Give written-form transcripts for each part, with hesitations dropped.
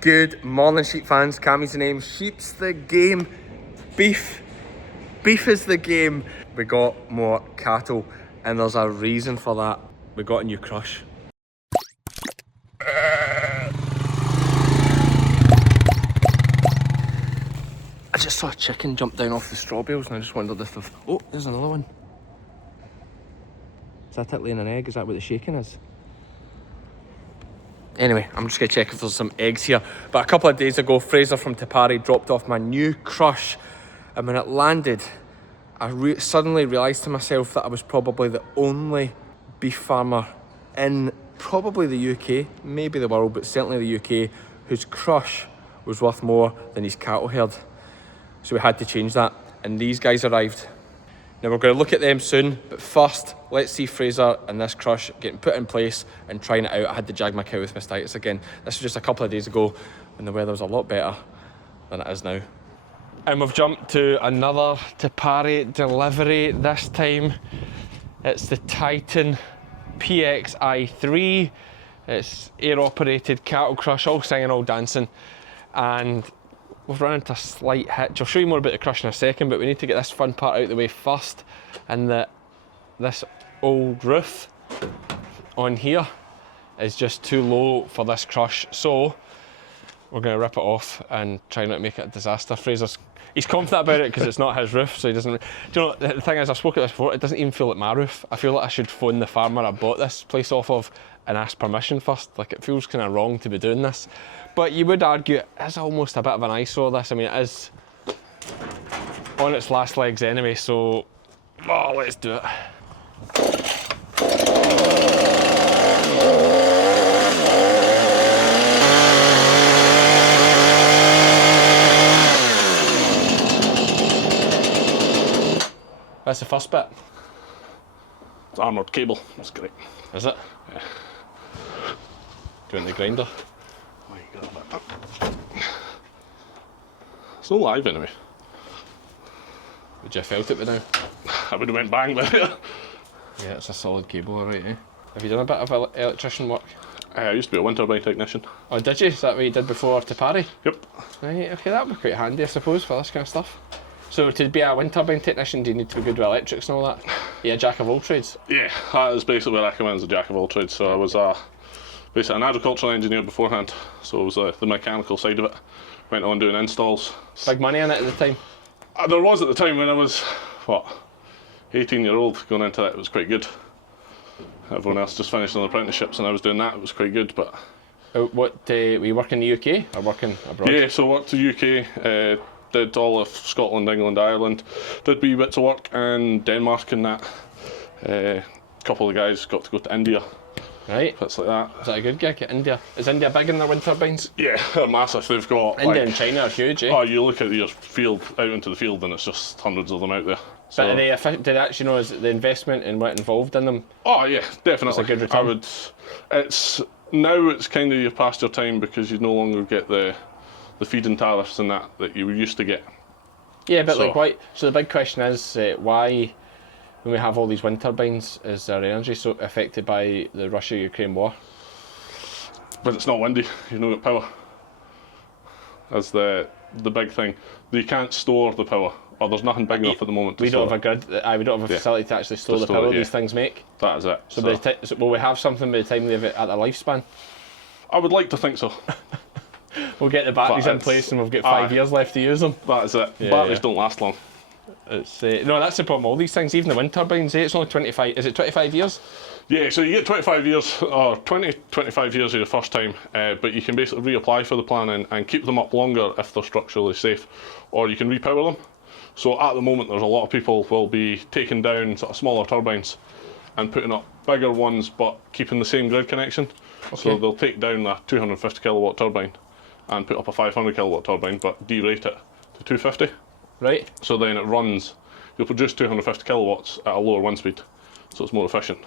Good morning, sheep fans. Cammy's the name, sheep's the game, beef is the game. We got more cattle and there's a reason for that. We got a new crush. I just saw a chicken jump down off the straw bales and I just wondered if they've... Oh, there's another one. Is that it laying an egg? Is that what the shaking is? Anyway, I'm just going to check if there's some eggs here. But a couple of days ago, Fraser from Te Pari dropped off my new crush. And when it landed, I suddenly realised to myself that I was probably the only beef farmer in probably the UK, maybe the world, but certainly the UK, whose crush was worth more than his cattle herd. So we had to change that. And these guys arrived. Now we're going to look at them soon, but first, let's see Fraser and this crush getting put in place and trying it out. I had to jag my cow with mastitis again. This was just a couple of days ago when the weather was a lot better than it is now. And we've jumped to another Te Pari delivery this time. It's the Titan PXI3. It's air-operated cattle crush, all singing, all dancing. And we've run into a slight hitch. I'll show you more about the crush in a second, but we need to get this fun part out of the way first. And this old roof on here is just too low for this crush. So we're going to rip it off and try not to make it a disaster. He's confident about it because it's not his roof, so he doesn't... Do you know, the thing is, I've spoken about this before, it doesn't even feel like my roof. I feel like I should phone the farmer I bought this place off of and ask permission first. Like, it feels kind of wrong to be doing this. But you would argue it is almost a bit of an eyesore, this. I mean, it is on its last legs anyway, so... Oh, let's do it. That's the first bit. It's armoured cable, that's great. Is it? Yeah. Do you want the grinder? Oh, you got a bit. It's not live anyway. Would you have felt it by now? I would have went bang with it. Yeah, it's a solid cable, alright, eh? Have you done a bit of electrician work? I used to be a wind turbine technician. Oh, did you? Is that what you did before Te Pari? Yep. Right, okay, that would be quite handy, I suppose, for this kind of stuff. So to be a wind turbine technician, do you need to be good with electrics and all that? Yeah, jack of all trades? Yeah, that is basically what I come in as a jack of all trades. So I was basically an agricultural engineer beforehand, so it was the mechanical side of it. Went on doing installs. Big money in it at the time? There was at the time when I was, 18-year-old going into it. It was quite good. Everyone else just finished on apprenticeships and I was doing that. It was quite good, but... Were you working in the UK or working abroad? Yeah, so I worked in the UK, did all of Scotland, England, Ireland, did wee bits of work in Denmark and that. A couple of guys got to go to India. Right. Bits like that. Is that a good gig at India? Is India big in their wind turbines? Yeah, they're massive. They've got India and China are huge, eh? Oh, you look at your field, out into the field, and it's just hundreds of them out there. So, but do they actually know is the investment and what involved in them? Oh yeah, definitely. It's a good return. Now it's kind of you're past your time because you no longer get the feed-in tariffs and that you used to get. Yeah, but like why? So the big question is why, when we have all these wind turbines, is our energy so affected by the Russia-Ukraine war? But it's not windy. You've not got power. That's the big thing. You can't store the power, or there's nothing big enough at the moment. We don't have a grid. We don't have a facility to actually store the power these things make. That is it. So will we have something by the time they have it at their lifespan? I would like to think so. We'll get the batteries in place and we've got 5 years left to use them. That is it. Yeah, batteries don't last long. It's no, that's the problem. All these things, even the wind turbines, it's only 25. Is it 25 years? Yeah, so you get 25 years or 25 years of your first time, but you can basically reapply for the plan and keep them up longer if they're structurally safe, or you can repower them. So at the moment, there's a lot of people will be taking down sort of smaller turbines and putting up bigger ones, but keeping the same grid connection. Okay. So they'll take down a 250 kilowatt turbine and put up a 500 kilowatt turbine, but derate it to 250. Right. So then it runs, you'll produce 250 kilowatts at a lower wind speed, so it's more efficient.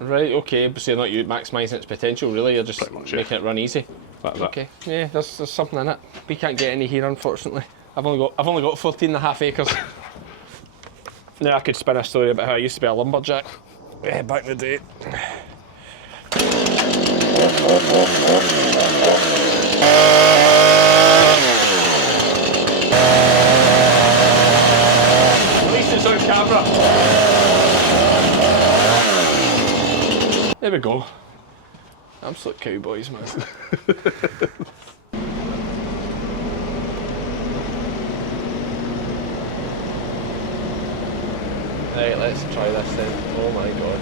Right, okay, so you're not maximising its potential really, you're just making it run easy. That's okay. It. Yeah, there's something in it. We can't get any here unfortunately. I've only got 14.5 acres. Now I could spin a story about how I used to be a lumberjack. Yeah, back in the day. we go. Absolute cowboys, man. Right, let's try this then. Oh my god.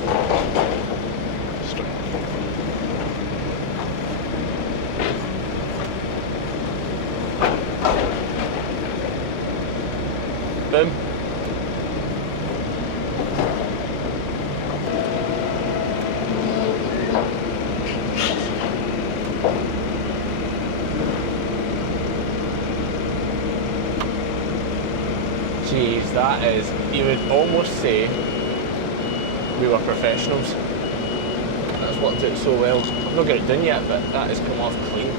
Boom. Jeez, that is, you would almost say we were professionals. That's worked out so well. I've not got it done yet, but that has come off clean.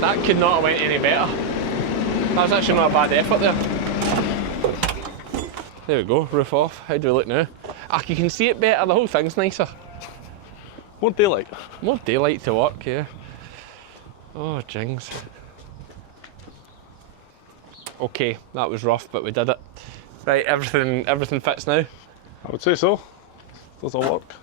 That could not have went any better. That was actually not a bad effort there. There we go, roof off. How do we look now? Ah, you can see it better, the whole thing's nicer. More daylight. More daylight to work, yeah. Oh, jings. Okay, that was rough, but we did it. Right, everything fits now? I would say so. Does all work.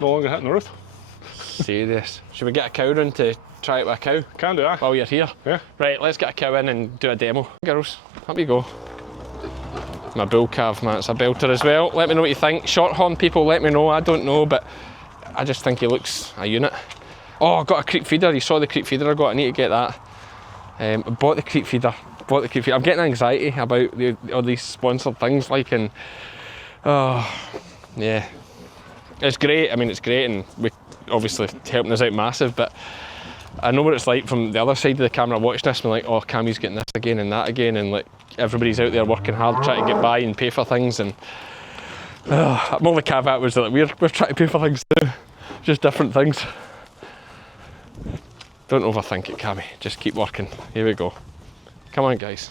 No longer hitting the roof. Serious. Should we get a cow round to try it with a cow? Can do, While you're here? Yeah. Right, let's get a cow in and do a demo. Girls, up you go. My bull calf, man, it's a belter as well. Let me know what you think. Shorthorn people, let me know. I don't know, but I just think he looks a unit. Oh, I got a creep feeder. You saw the creep feeder I got. I need to get that. I bought the creep feeder. I'm getting anxiety about all these sponsored things, like, and oh, yeah. It's great, I mean, it's great, and we obviously helping us out massive, but I know what it's like from the other side of the camera watching this, and like, oh, Cammy's getting this again and that again, and like everybody's out there working hard trying to get by and pay for things, and my only caveat was that we're trying to pay for things too, just different things. Don't overthink it, Cammy, just keep working. Here we go. Come on, guys.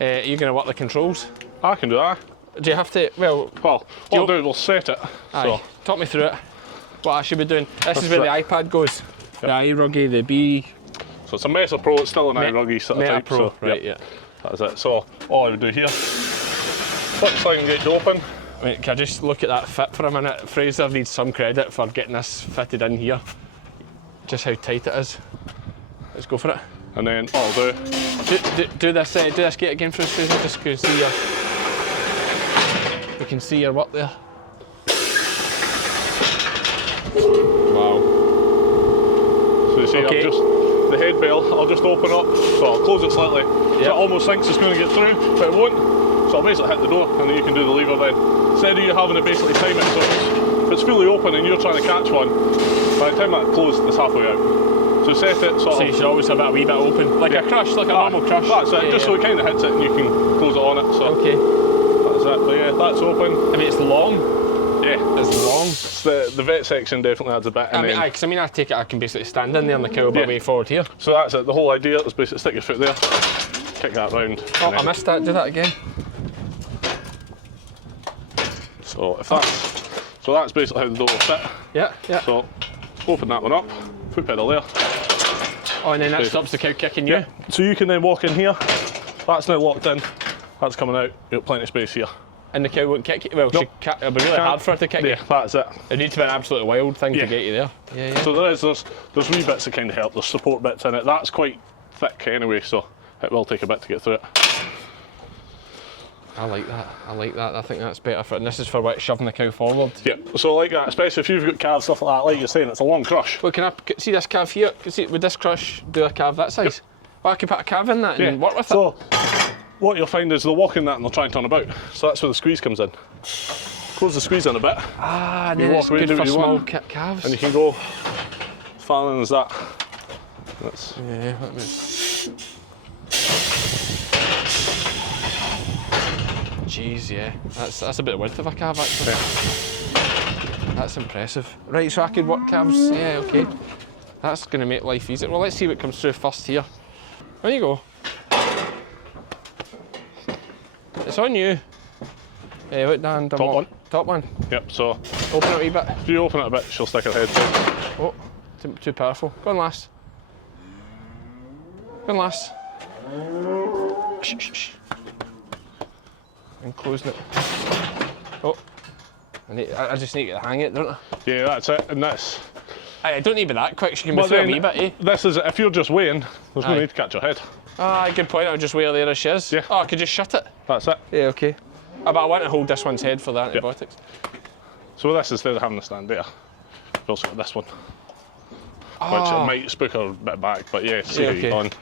Are you going to work the controls? I can do that. Do you have to, well, what I'll do is we'll set it. Aye. So. Talk me through it. What I should be doing. This is where the iPad goes. Yep. The iRuggy, the B. So it's a Meta Pro, it's still an iRuggy sort of Meta type. Pro, so, right, yep. yeah. That's it. So all I would do here, flip sliding gate to open. Wait, can I just look at that fit for a minute? Fraser needs some credit for getting this fitted in here. Just how tight it is. Let's go for it. And then what I'll do this gate again for us, Fraser, just to see your. We can see your work there. Wow. So you see, okay. the head bell, I'll just open up, so I'll close it slightly. Yep. So it almost thinks it's going to get through, but it won't. So I'll basically hit the door, and then you can do the lever then. Instead of you having to basically time it, so if it's fully open and you're trying to catch one, by the time that's closed, it's halfway out. So set it sort of. So you should always have it a wee bit open, like a crush, like a normal crush. That's it, just so it kind of hits it and you can close it on it. So. Okay. But yeah, that's open. I mean, it's long. Yeah, it's long. It's the vet section definitely adds a bit. I take it I can basically stand in there and the cow will be way forward here. So that's it. The whole idea is basically stick your foot there, kick that round. Oh, I missed that. Do that again. So that's basically how the door will sit. Yeah, yeah. So open that one up, foot pedal there. Oh, and then that stops the cow kicking you. Yeah. So you can then walk in here. That's now locked in. That's coming out. You've got plenty of space here. And the cow won't kick you? Well, nope. It'll be really hard for her to kick you. Yeah, that's it. It needs to be an absolutely wild thing to get you there. Yeah, yeah. So there's wee bits that kind of help. There's support bits in it. That's quite thick anyway, so it will take a bit to get through it. I like that. I like that. I think that's better for it. And this is for what, shoving the cow forward. Yeah. So like that, especially if you've got calves, stuff like that, like you're saying, it's a long crush. Well, can I see this calf here? Would this crush do a calf that size? Yep. Well, I could put a calf in that and work with it. What you'll find is they'll walk in that and they'll try and turn about. So that's where the squeeze comes in. Close the squeeze in a bit. Ah, and then it's good for small calves. And you can go as far in as that. That's let me... Jeez, yeah. That's a bit of width of a calf actually. Yeah. That's impressive. Right, so I could work calves, yeah, okay. That's going to make life easier. Well, let's see what comes through first here. There you go. It's on you. What Dan? Top one. Top one. Yep, so Open it a wee bit. if you open it a bit, she'll stick her head through. Oh, too powerful. Go on, lass. Go on, lass. Shh, shh, shh. And closing it. Oh, I just need to hang it, don't I? Yeah, that's it, and that's... I don't need to be that quick, she can be through a wee bit, eh? This is, if you're just weighing, there's no need to catch your head. Ah, good point, I'll just weigh her there as she is. Yeah. Oh, I could just shut it. That's it. Yeah, okay. But I want to hold this one's head for the antibiotics. Yep. So this, instead of having to stand there, you've also got this one. Oh. Which it might spook her a bit back, but yeah, see how you're on. Is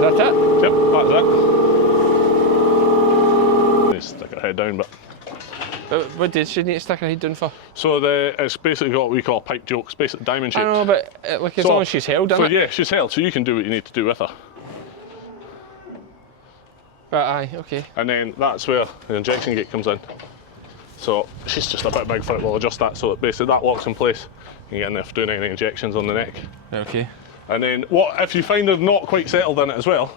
that it? Yep, that's it. Stick her head down, but... What did she need to stick her head down for? So it's basically got what we call pipe jokes, basically diamond shaped. I know, but like as long as she's held, isn't it? Yeah, she's held, so you can do what you need to do with her. Right, aye, okay. And then that's where the injection gate comes in. So she's just a bit big for it, we'll adjust that so that basically that locks in place. You can get in there for doing any injections on the neck. Okay. And then if you find her not quite settled in it as well,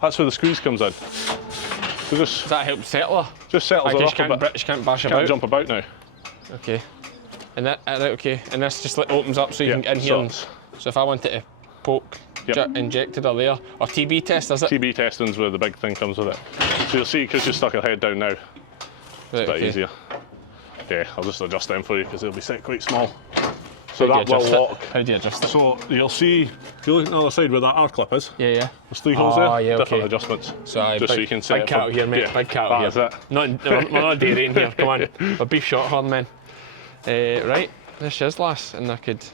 that's where the squeeze comes in. So does that help settle her? Just settles her up a bit. She can't bash She about? can't jump about now. Okay. And that, okay. And this just opens up so you can get in here. So if I wanted to poke, injected her there, or TB test, is it? TB testing's where the big thing comes with it. So you'll see, because she's stuck her head down now, it's a bit easier. Yeah, I'll just adjust them for you because they'll be set quite small. So that will lock. How do you adjust it? So you'll see, if you look at the other side where that R clip is, yeah. there's 3 holes there, yeah, different okay. adjustments. So, just so you can set big cat here, mate, big cat here. That's it. We're not dairying here, come on. We're beef shorthorn men. Right, there she is, lass, and I could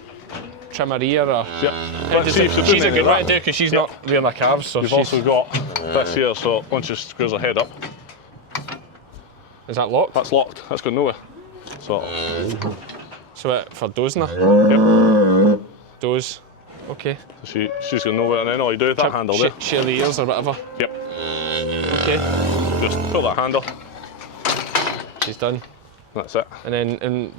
trim her ear or... Let's see if she's a good one to do because she's not rearing her calves. So you've also got this here, so once she screws her head up. Is that locked? That's locked, that's going nowhere. So for dozing her? Yep. Doze. Okay. So she's going nowhere, and then all you do is that handle there. Shear the ears or whatever? Yep. Okay. Just pull that handle. She's done. That's it. And then,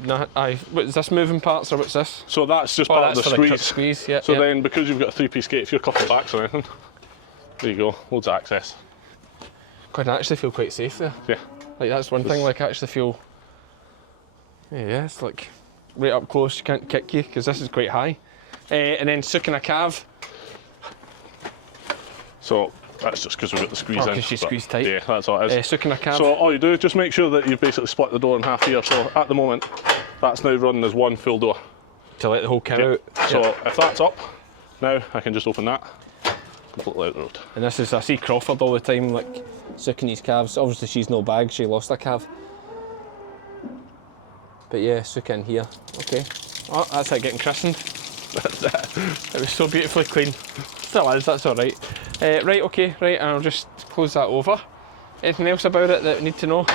what is this, moving parts or what's this? So that's just part of the squeeze. Squeeze, yeah. So then, because you've got a three-piece gate, if you're cuffing backs or anything, there you go, loads of access. I actually feel quite safe there. Yeah. Like that's one thing, like I actually feel, yeah, it's like right up close, you can't kick you, because this is quite high. And then sucking a calf. So that's just because we've got the squeeze in. Because she's squeezed tight. Yeah, that's all it is. Sucking a calf. So all you do is just make sure that you've basically split the door in half here. So at the moment, that's now running as one full door. To let the whole cow out. So if that's up, now I can just open that, completely out the road. And this is, I see Crawford all the time, like, sucking his calves. Obviously she's no bag, she lost a calf. But yeah, suck in here. Okay. Oh, that's it, getting christened. It was so beautifully clean. Still is, that's all right. Right, okay, right, and I'll just close that over. Anything else about it that we need to know?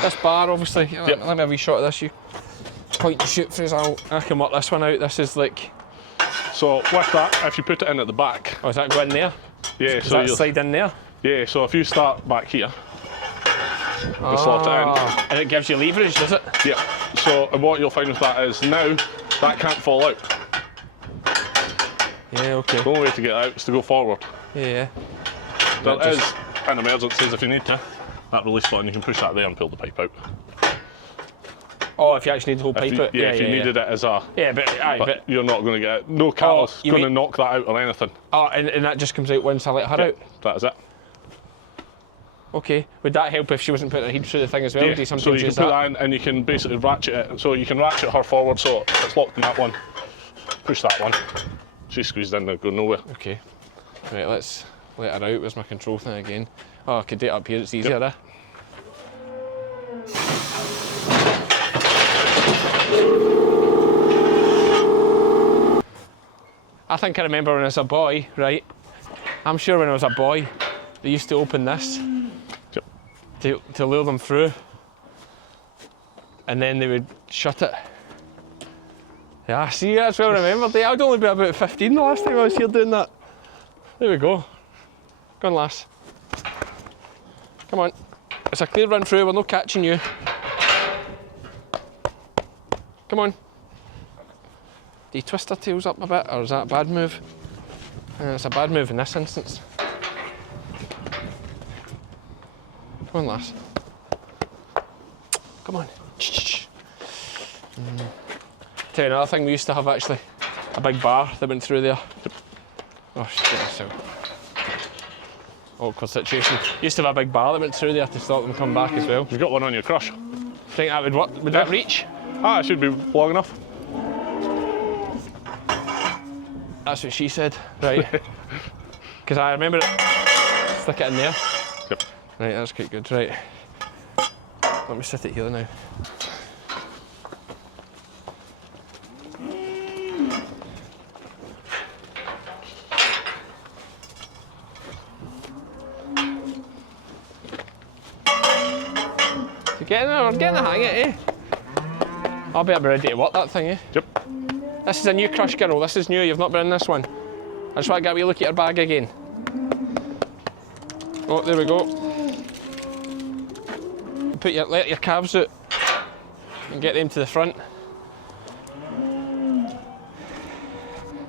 This bar, obviously, let me have a wee shot of this. You point and shoot for us, I can work this one out. This is like... So with that, if you put it in at the back... Oh, is that going there? Yeah, so that slide in there? Yeah, so if you start back here, you slot it in. And it gives you leverage, does it? Yeah, so and what you'll find with that is now, that can't fall out. Yeah, okay. The only way to get out is to go forward. Yeah. There is, in emergencies if you need to, that release button, you can push that there and pull the pipe out. Oh, if you actually need the whole pipe out? Yeah, if you needed it as a... Yeah, but you're not going to get it. No catalyst going to knock that out or anything. Oh, and that just comes out once I let her out? That is it. Okay. Would that help if she wasn't putting her head through the thing as well? Yeah, do you sometimes so you can use put that in and you can basically ratchet it. So you can ratchet her forward so it's locked in that one. Push that one. She's squeezed in there, go nowhere. Okay. Right, let's let her out. Where's my control thing again? Oh, I could do it up here, it's easier, eh? I think I remember when I was a boy, right? I'm sure when I was a boy, they used to open this to lure them through, and then they would shut it. Yeah, see, that's well remembered. I'd only be about 15 the last time I was here doing that. There we go. Go on, lass. Come on. It's a clear run through, we're not catching you. Come on. Do you twist her tails up a bit, or is that a bad move? It's a bad move in this instance. Come on, lass. Come on. Tell you another thing we used to have actually. A big bar that went through there. Oh, shit, awkward situation. Used to have a big bar that went through there to stop them come back as well. You've got one on your crush. Think that would work? Would that reach? Ah, it should be long enough. That's what she said, right? Because I remember it. Stick it in there. Yep. Right, that's quite good, right. Let me sit it here now. We're getting the hang of it, eh? I'll be ready to work that thing, eh? Yep. This is a new crush girl, this is new, you've not been in this one. I just want to get a wee look at her bag again. Oh, there we go. Let your calves out and get them to the front.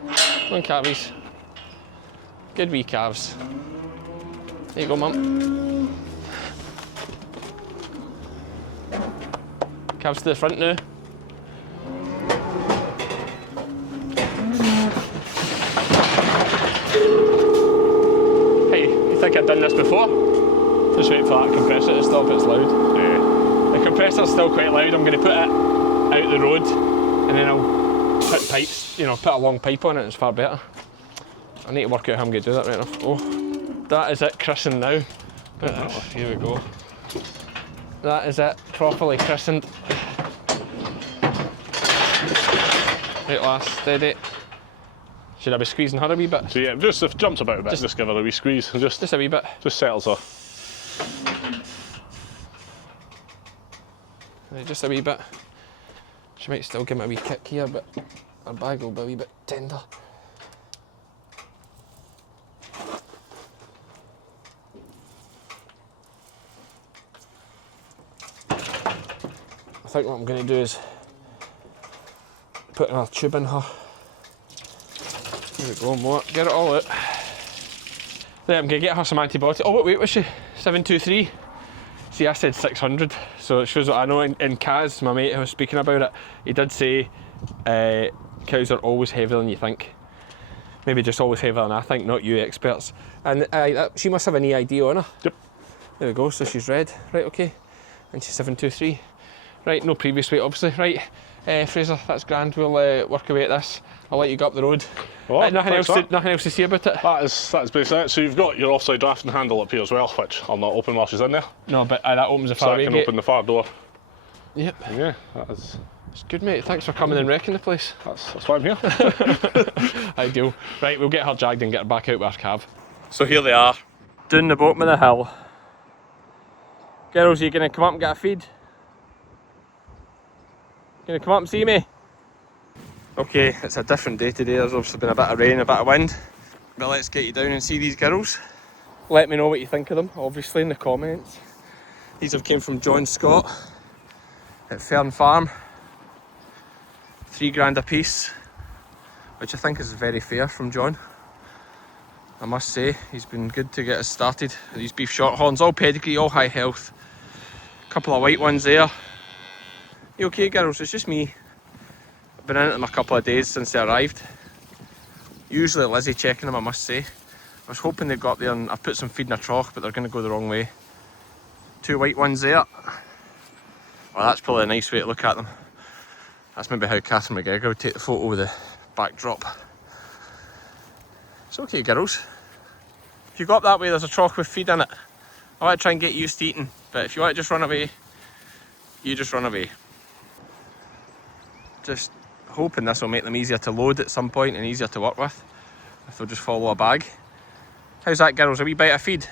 Come on, calvies. Good wee calves. There you go, mum. Calves to the front now. Hey, you think I've done this before? Just wait for that compressor to stop, it's loud. Yeah. The compressor's still quite loud, I'm going to put it out the road and then I'll put pipes, you know, put a long pipe on it, it's far better. I need to work out how I'm going to do that right enough. Oh, that is it christened now. Here we go. That is it, properly christened. Right, lass, steady. Should I be squeezing her a wee bit? So yeah, just if it jumps about a bit, just give her a wee squeeze and just a wee bit. Just settles her. Right, just a wee bit. She might still give me a wee kick here, but her bag will be a wee bit tender. I think what I'm going to do is put another tube in her. There we go, more. Get it all out. Then I'm going to get her some antibiotics. Oh, what weight was she? 723? See, I said 600, so it shows what I know. In Kaz, my mate who was speaking about it, he did say cows are always heavier than you think. Maybe just always heavier than I think, not you experts. And she must have an EID on her. Yep. There we go, so she's red. Right, okay. And she's 723. Right, no previous weight, obviously. Right, Fraser, that's grand. We'll work away at this. I'll let you go up the road. Oh, nothing else to say about it? That is basically it. So you've got your offside drafting handle up here as well, which I'll not open while she's in there. No, but that opens the far away gate. So I can open the far door. Yep. Yeah, that is... It's good, mate. Thanks for coming and wrecking the place. That's why I'm here. Ideal. Right, we'll get her dragged and get her back out with our cab. So here they are, down the bottom of the hill. Girls, are you going to come up and get a feed? Going to come up and see me? Okay, it's a different day today. There's obviously been a bit of rain, a bit of wind. But let's get you down and see these girls. Let me know what you think of them, obviously, in the comments. These have came from John Scott at Fearn Farm. £3 a piece, which I think is very fair from John. I must say, he's been good to get us started. These beef shorthorns, all pedigree, all high health. A couple of white ones there. You okay, girls? It's just me. I've been in at them a couple of days since they arrived. Usually Lizzie checking them, I must say. I was hoping they'd got up there and I've put some feed in a trough, but they're going to go the wrong way. 2 white ones there. Well, that's probably a nice way to look at them. That's maybe how Catherine McGregor would take the photo with the backdrop. It's okay, girls. If you go up that way, there's a trough with feed in it. I want to try and get used to eating, but if you want to just run away, you just run away. Just hoping this will make them easier to load at some point and easier to work with, if they'll just follow a bag. How's that, girls? A wee bite of feed?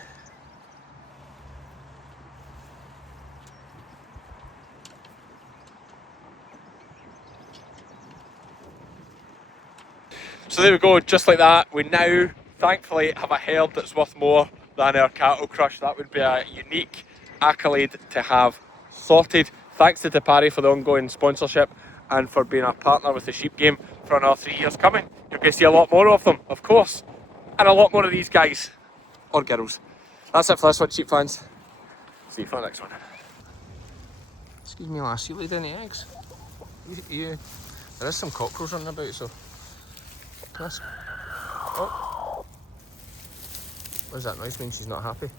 So there we go, just like that. We now, thankfully, have a herd that's worth more than our cattle crush. That would be a unique accolade to have sorted. Thanks to Te Pari for the ongoing sponsorship. and for being a partner with the sheep game for another 3 years coming. You're going to see a lot more of them, of course, and a lot more of these guys, or girls. That's it for this one, sheep fans. See you for the next one. Excuse me, lass, you laid any eggs? There is some cockroaches running about, so... Can I... Oh! What does that noise mean? She's not happy.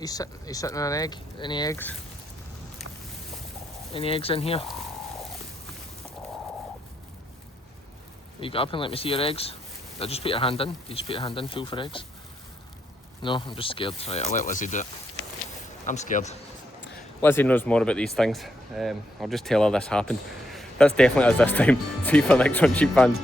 He's sitting on an egg. Any eggs? Any eggs in here? You get up and let me see your eggs. Did I just put your hand in? Did you just put your hand in full for eggs? No, I'm just scared. Right, I'll let Lizzie do it. I'm scared. Lizzie knows more about these things. I'll just tell her this happened. That's definitely us this time. See you for the next one, sheep fans.